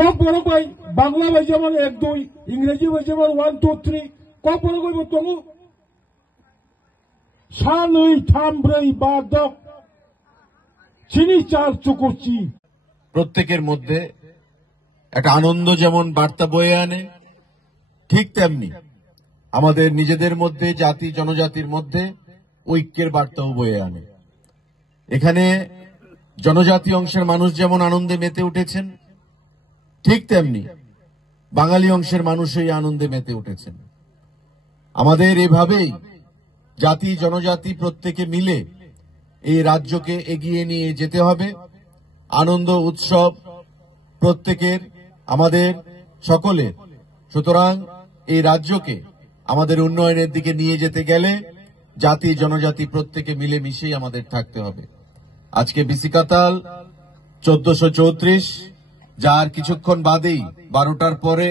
Cock বড় কই Bangla by যেমন 1 2 ইংরেজি বাই যেমন 1 2 3 কক বড় কইব তঙ্গু সানৈ থাম ব্रै বা দক চিনি চার চুকুরচি। প্রত্যেকের মধ্যে একটা আনন্দ যেমন বার্তা বয়ে আনে, ঠিক তেমনি আমাদের নিজেদের মধ্যে জাতি জনজাতির মধ্যে ঐক্যের বার্তাও বয়ে আনে। এখানে জনজাতি অংশের মানুষ যেমন আনন্দে মেতে উঠেছেন, ঠিক তেমনি বাঙালি অংশের মানুষ এই আনন্দে মেতে উঠেছেন। আমাদের এভাবেই জাতি জনজাতি প্রত্যেকে মিলে এই রাজ্যকে এগিয়ে নিয়ে যেতে হবে। আনন্দ উৎসব প্রত্যেকের, আমাদের সকলের। সুতরাং এই রাজ্যকে আমাদের উন্নয়নের দিকে নিয়ে যেতে গেলে জাতি জনজাতি প্রত্যেকে মিলে মিশেই আমাদের থাকতে হবে। আজকে বিসিকাতাল 1434, যার কিছুক্ষণ বাদেই 12টার পরে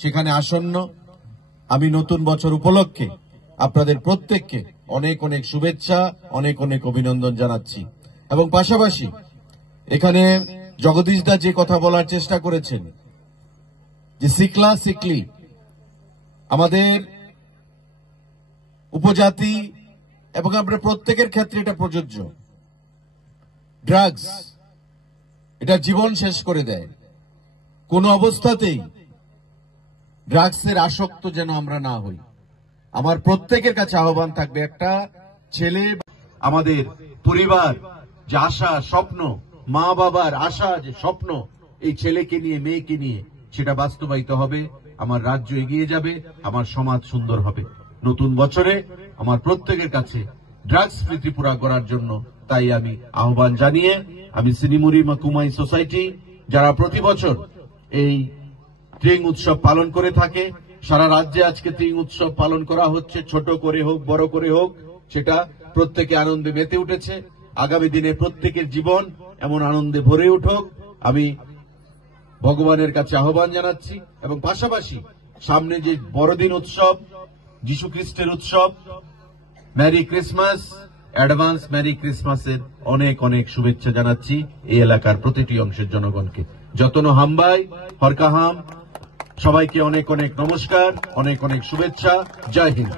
সেখানে আসন্ন। আমি নতুন বছর উপলক্ষে আপনাদের প্রত্যেককে অনেক অনেক শুভেচ্ছা, অনেক অনেক অভিনন্দন জানাচ্ছি। এবং পাশাপাশি এখানে জগদীশ দা যে কথা বলার চেষ্টা করেছেন যে সিকলা সিকলি আমাদের উপজাতি এবং আমরা প্রত্যেকের ক্ষেত্রে এটা প্রযোজ্য। ড্রাগস এটা জীবন শেষ করে দেয়। কোন অবস্থাতেই ড্রাগসের আসক্ত যেন আমরা না হই। আমার প্রত্যেকের কাছে আহ্বান থাকবে, একটা ছেলে, আমাদের পরিবার যে আশা স্বপ্ন, মা বাবার আশা যে স্বপ্ন, এই ছেলেকে নিয়ে মেয়েকে নিয়ে সেটা বাস্তবায়িত হবে। আমার রাজ্য এগিয়ে যাবে, আমার সমাজ সুন্দর হবে। নতুন বছরে আমার প্রত্যেকের কাছে ড্রাগস ফ্রি ত্রিপুরা করার জন্য তাই আমি আহ্বান জানিয়ে আমি সিনিমুরি কুমাই সোসাইটি যারা প্রতি বছর এই ট্রিং উৎসব পালন করে থাকে, সারা রাজ্যে আজকে ট্রিং উৎসব পালন করা হচ্ছে, ছোট করে হোক বড় করে হোক, সেটা প্রত্যেকে আনন্দে মেতে উঠেছে। আগামী দিনে প্রত্যেকের জীবন এমন আনন্দে ভরে উঠুক আমি ভগবানের কাছে আহ্বান জানাচ্ছি। এবং পাশাপাশি সামনে যে বড়দিন উৎসব, যীশু খ্রিস্টের উৎসব, মেরি ক্রিসমাস, অ্যাডভান্স মেরি ক্রিসমাসের অনেক অনেক শুভেচ্ছা জানাচ্ছি এই এলাকার প্রতিটি অংশের জনগণকে। যতন হামবাই হরকাহাম, সবাইকে অনেক অনেক নমস্কার, অনেক অনেক শুভেচ্ছা। জয় হিন্দ।